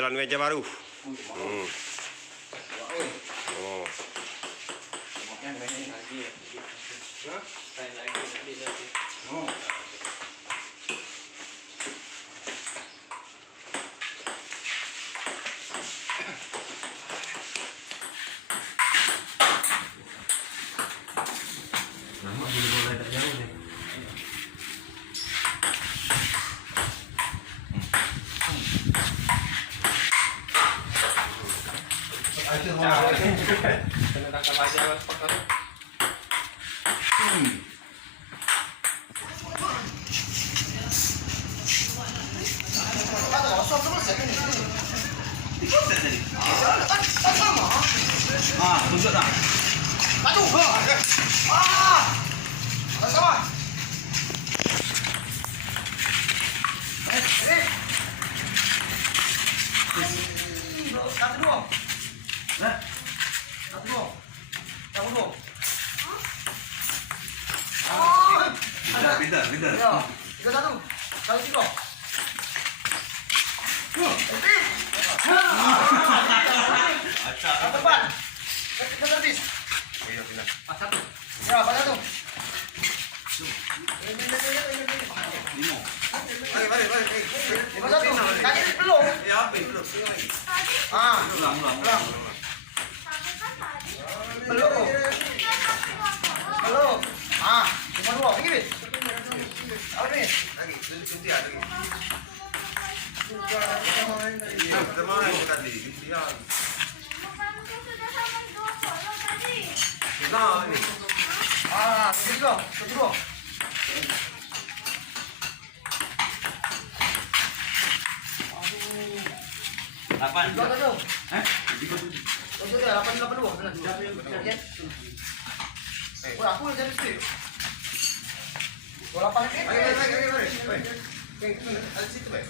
jalan meja baru. Oh. Nama boleh tak jauh ni. Kena tangkap aja mas pakar. Tunjuk tak? Aduh, ah, sama. Satu dua. Satu dua. Satu dua. Pintar. Ya, tiga satu. Kali tiga. Acak. Depan. Kita servis. Satu. Ya, pada tu. Mari. Lima satu. Kaki belum. Ya, apa belum? Ah, Ulang. belum. Belum. Ah, lima dua. Pergi bis. Apa ni? Lagi, cuti lagi. Kita main tadi, dia. Nah, ini. Ah, tiga. Satu dua. Lapan. Tiga satu. Tiga. Tujuh dia. 882. Benar. Oh, aku jadi strip. 28 ni. Mari. Ada situ, Pak.